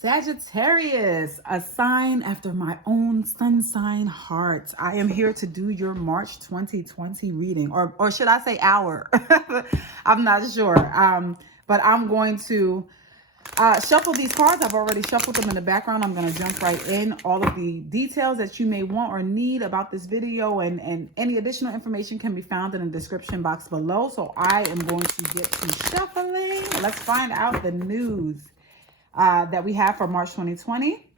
Sagittarius, a sign after my own sun sign heart. I am here to do your March 2020 reading, or should I say hour? I'm not sure. But I'm going to shuffle these cards. I've already shuffled them in the background. I'm going to jump right in. All of the details that you may want or need about this video and any additional information can be found in the description box below. So I am going to get to shuffling. Let's find out the news that we have for March 2020.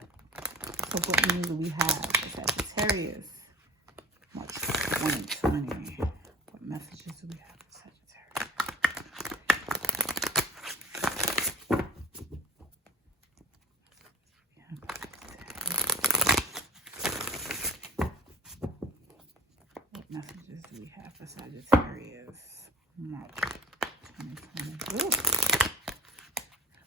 So what news do we have for Sagittarius? March 2020. What messages do we have for Sagittarius? What messages do we have for Sagittarius? March 2020. Ooh.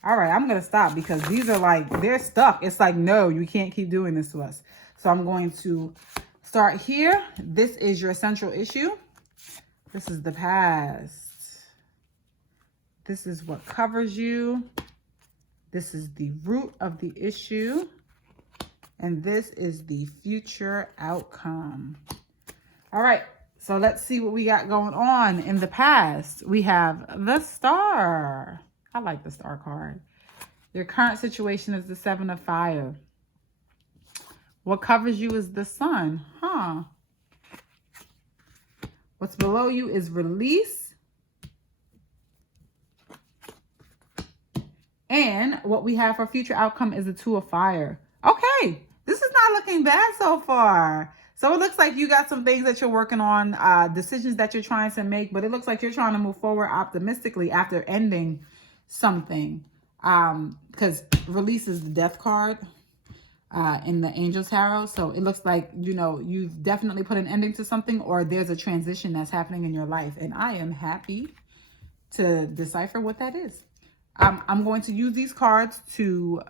All right, I'm going to stop because these are like, they're stuck. It's like, no, you can't keep doing this to us. So I'm going to start here. This is your central issue. This is the past. This is what covers you. This is the root of the issue. And this is the future outcome. All right, so let's see what we got going on in the past. We have the Star. I like the Star card. Your current situation is the Seven of Fire. What covers you is the Sun. What's below you is release. And what we have for future outcome is the Two of Fire. Okay, this is not looking bad so far. So it looks like you got some things that you're working on, decisions that you're trying to make, but it looks like you're trying to move forward optimistically after ending something, because release is the Death card in the Angel Tarot. So it looks like, you know, you've definitely put an ending to something, or there's a transition that's happening in your life, and I am happy to decipher what that is. I'm going to use these cards to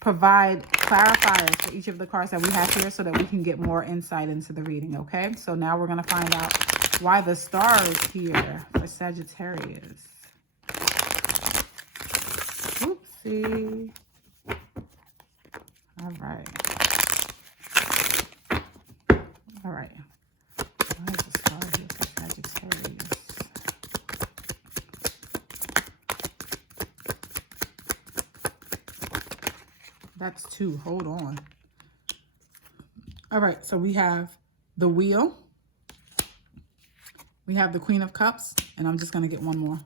provide clarifiers for each of the cards that we have here so that we can get more insight into the reading. Okay, so now we're going to find out why the Star is here for Sagittarius. Oopsie. All right. All right. Why is the Star here for Sagittarius? That's two. Hold on. All right. So we have the Wheel. We have the Queen of Cups. And I'm just going to get one more.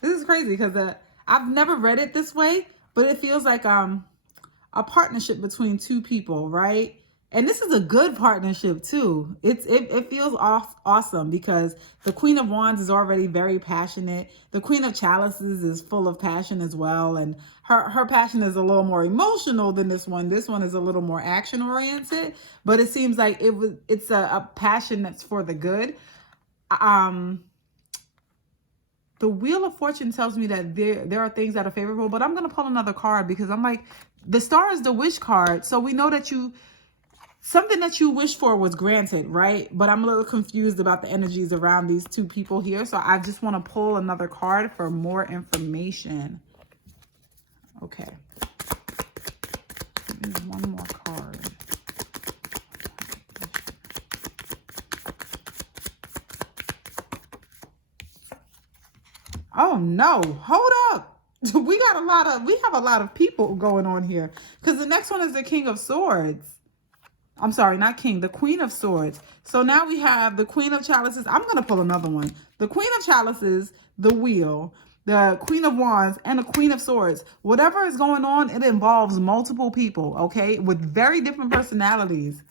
This is crazy because I've never read it this way, but it feels like a partnership between two people, right? And this is a good partnership too. It feels awesome because the Queen of Wands is already very passionate. The Queen of Chalices is full of passion as well, and her passion is a little more emotional than this one. This one is a little more action oriented, but it seems like it's a passion that's for the good. The Wheel of Fortune tells me that there are things that are favorable, but I'm going to pull another card because I'm like, the Star is the wish card. So we know that something that you wished for was granted, right? But I'm a little confused about the energies around these two people here. So I just want to pull another card for more information. Okay. There's one more card. Oh no, hold up. We have a lot of people going on here because the next one is the King of Swords. I'm sorry, not King, the Queen of Swords. So now we have the Queen of Chalices. I'm going to pull another one. The Queen of Chalices, the Wheel, the Queen of Wands, and the Queen of Swords. Whatever is going on, it involves multiple people, okay, with very different personalities.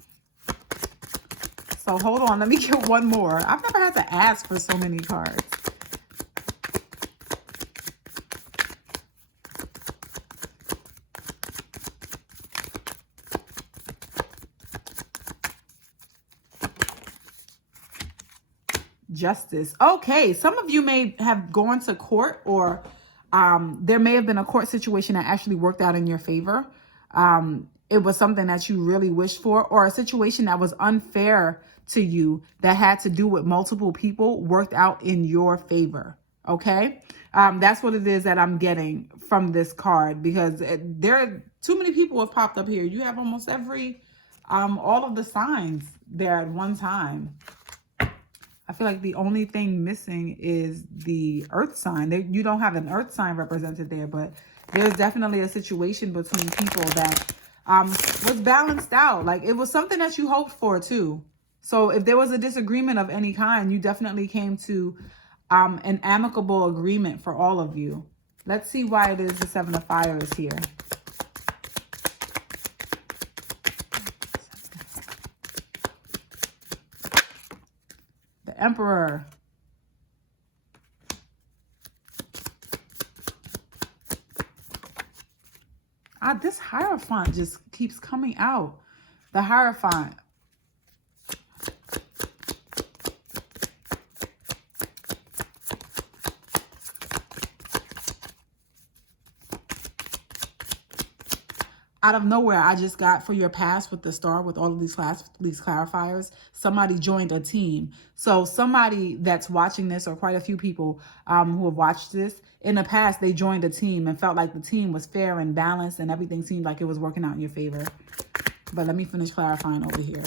So hold on, let me get one more. I've never had to ask for so many cards. Justice. Okay, some of you may have gone to court, or there may have been a court situation that actually worked out in your favor. it was something that you really wished for, or a situation that was unfair to you that had to do with multiple people worked out in your favor. Okay. That's what it is that I'm getting from this card, because there are too many people have popped up here. You have almost all of the signs there at one time. I feel like the only thing missing is the earth sign. You don't have an earth sign represented there, but there's definitely a situation between people that was balanced out. Like, it was something that you hoped for too. So if there was a disagreement of any kind, you definitely came to an amicable agreement for all of you. Let's see why it is the Seven of Fire is here. The Emperor. This Hierophant just keeps coming out. The Hierophant. Out of nowhere, I just got for your past with the star, with all of these clarifiers, somebody joined a team. So somebody that's watching this, or quite a few people who have watched this, in the past, they joined a team and felt like the team was fair and balanced and everything seemed like it was working out in your favor. But let me finish clarifying over here.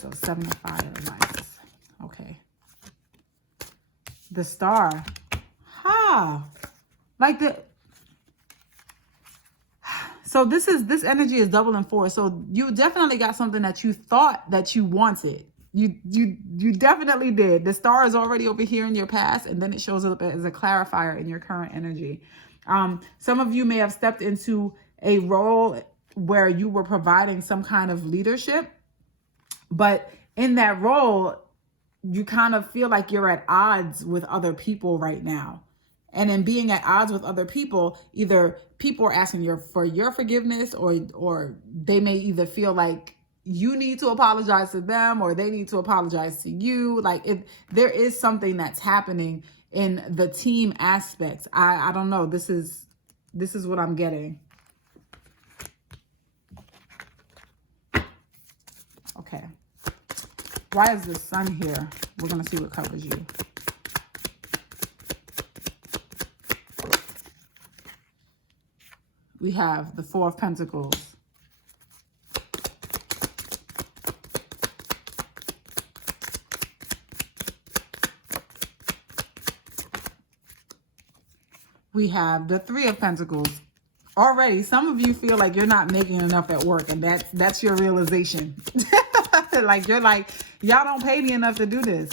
So Seven of Fire, nice. Okay. The star. Like the... So this energy is double and four. So you definitely got something that you thought that you wanted. You definitely did. The star is already over here in your past, and then it shows up as a clarifier in your current energy. Some of you may have stepped into a role where you were providing some kind of leadership, but in that role, you kind of feel like you're at odds with other people right now. And in being at odds with other people, either people are asking for your forgiveness, or they may either feel like you need to apologize to them, or they need to apologize to you. Like, if there is something that's happening in the team aspects, I don't know. This is what I'm getting. Okay. Why is the Sun here? We're going to see what covers you. We have the Four of Pentacles. We have the Three of Pentacles. Already, some of you feel like you're not making enough at work, and that's your realization. Like, you're like, y'all don't pay me enough to do this.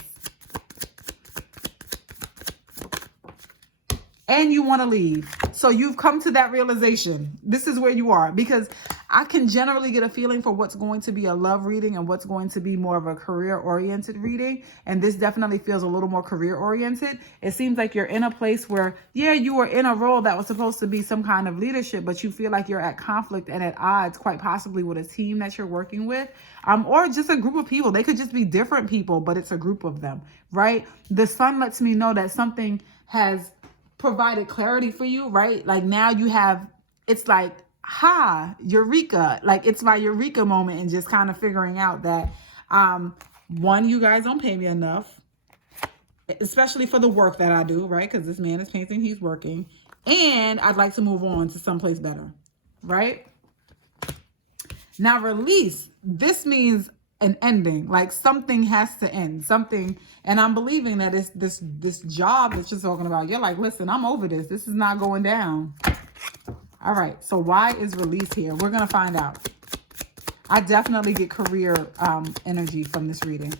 And you want to leave. So you've come to that realization. This is where you are, because I can generally get a feeling for what's going to be a love reading and what's going to be more of a career-oriented reading. And this definitely feels a little more career-oriented. It seems like you're in a place where, yeah, you were in a role that was supposed to be some kind of leadership, but you feel like you're at conflict and at odds, quite possibly with a team that you're working with, or just a group of people. They could just be different people, but it's a group of them, right? The Sun lets me know that something has provided clarity for you, right? Like, now you have, it's like, eureka. Like, it's my eureka moment, and just kind of figuring out that one, you guys don't pay me enough, especially for the work that I do, right? Because this man is painting, he's working, and I'd like to move on to someplace better, right? Now, release. This means an ending, like something has to end, something. And I'm believing that it's this job that you're talking about. You're like, listen, I'm over this. This is not going down. All right. So why is release here? We're going to find out. I definitely get career energy from this reading.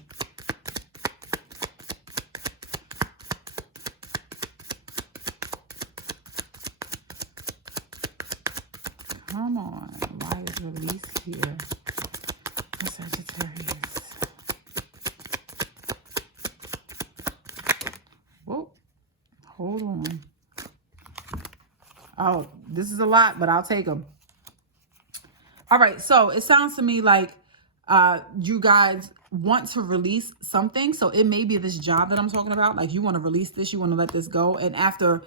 Come on. Why is release here? Sagittarius. Whoa. Hold on. Oh, this is a lot, but I'll take them. All right. So it sounds to me like you guys want to release something. So it may be this job that I'm talking about. Like, you want to release this. You want to let this go. And after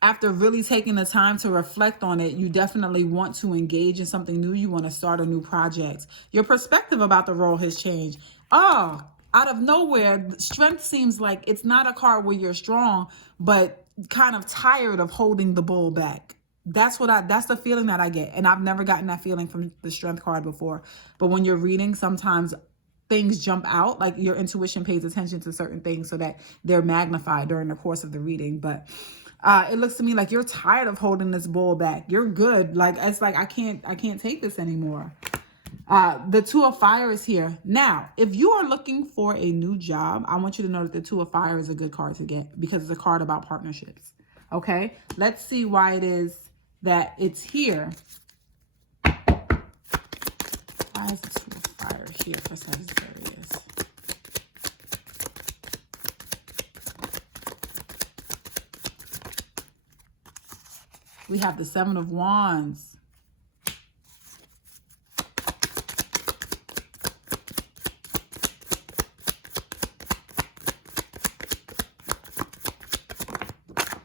after really taking the time to reflect on it, you definitely want to engage in something new. You want to start a new project. Your perspective about the role has changed. Oh, out of nowhere, strength seems like it's not a card where you're strong, but kind of tired of holding the bull back. That's the feeling that I get. And I've never gotten that feeling from the strength card before. But when you're reading, sometimes things jump out, like your intuition pays attention to certain things so that they're magnified during the course of the reading. But it looks to me like you're tired of holding this bull back. You're good. Like, it's like, I can't take this anymore. The Two of Fire is here. Now, if you are looking for a new job, I want you to know that the Two of Fire is a good card to get because it's a card about partnerships. Okay, let's see why it is that it's here. Why is the Two of Fire here for Sagittarius? We have the Seven of Wands.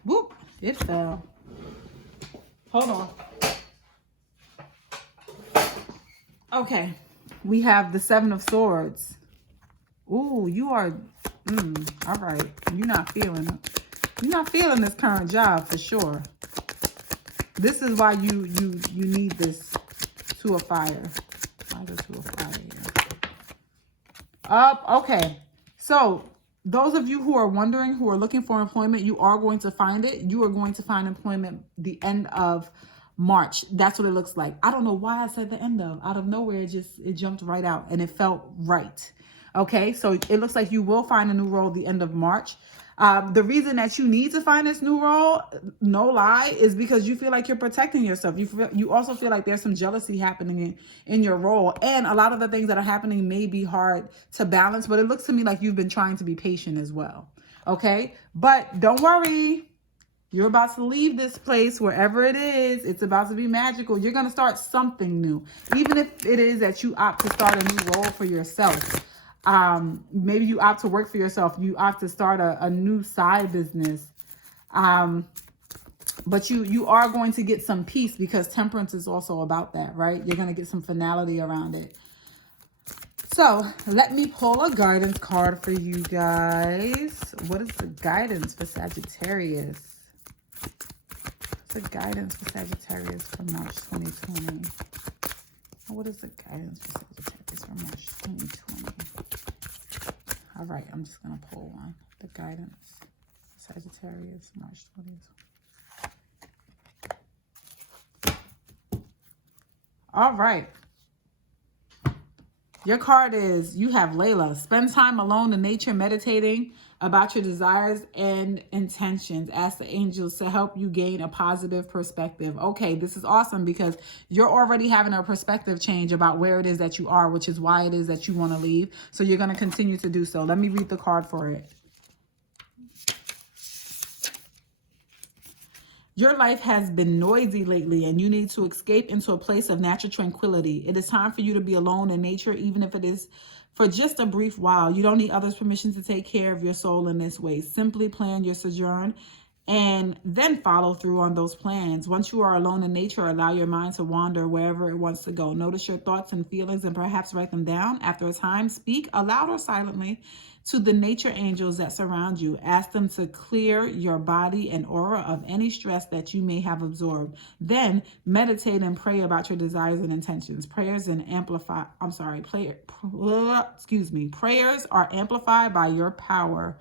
Whoop, it fell. Hold on. Okay, we have the Seven of Swords. Ooh, you are, all right. You're not feeling this current job for sure. This is why you need this Two of Fire. Why the Two of Fire here? Up, okay. So those of you who are wondering, who are looking for employment, you are going to find it. You are going to find employment the end of March. That's what it looks like. I don't know why I said the end of. Out of nowhere, it jumped right out and it felt right. Okay, so it looks like you will find a new role the end of March. The reason that you need to find this new role, no lie, is because you feel like you're protecting yourself. You also feel like there's some jealousy happening in your role. And a lot of the things that are happening may be hard to balance, but it looks to me like you've been trying to be patient as well. Okay, but don't worry. You're about to leave this place, wherever it is. It's about to be magical. You're going to start something new. Even if it is that you opt to start a new role for yourself. Maybe you opt to work for yourself. You opt to start a new side business. But you are going to get some peace because temperance is also about that, right? You're going to get some finality around it. So let me pull a guidance card for you guys. What is the guidance for Sagittarius? What's the guidance for Sagittarius for March 2020? What is the guidance for Sagittarius for March 2020? All right, I'm just going to pull one. The guidance for Sagittarius, March 2020. All right. Your card is, you have Layla. Spend time alone in nature, meditating about your desires and intentions. Ask the angels to help you gain a positive perspective. Okay, this is awesome because you're already having a perspective change about where it is that you are, which is why it is that you want to leave. So you're going to continue to do so. Let me read the card for it. Your life has been noisy lately and you need to escape into a place of natural tranquility. It is time for you to be alone in nature, even if it is for just a brief while. You don't need others' permission to take care of your soul in this way. Simply plan your sojourn and then follow through on those plans. Once you are alone in nature, allow your mind to wander wherever it wants to go. Notice your thoughts and feelings and perhaps write them down. After a time, speak aloud or silently to the nature angels that surround you. Ask them to clear your body and aura of any stress that you may have absorbed. Then meditate and pray about your desires and intentions. Prayers are amplified by your power.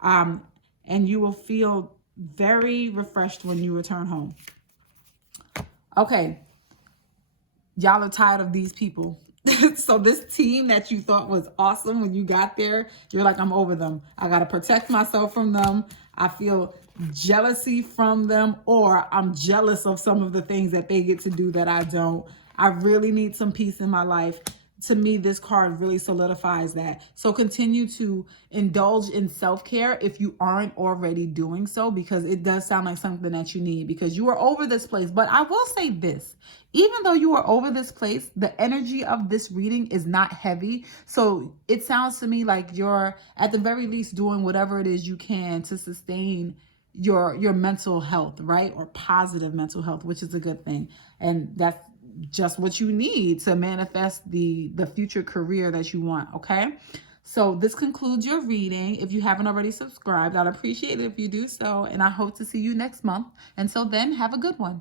And you will feel very refreshed when you return home. Okay. Y'all are tired of these people. So this team that you thought was awesome when you got there, you're like, I'm over them. I got to protect myself from them. I feel jealousy from them, or I'm jealous of some of the things that they get to do that I don't. I really need some peace in my life. To me, this card really solidifies that. So continue to indulge in self-care if you aren't already doing so, because it does sound like something that you need, because you are over this place. But I will say this, even though you are over this place, the energy of this reading is not heavy. So it sounds to me like you're at the very least doing whatever it is you can to sustain your mental health, right? Or positive mental health, which is a good thing. And that's just what you need to manifest the future career that you want, okay? So this concludes your reading. If you haven't already subscribed, I'd appreciate it if you do so. And I hope to see you next month. Until then, have a good one.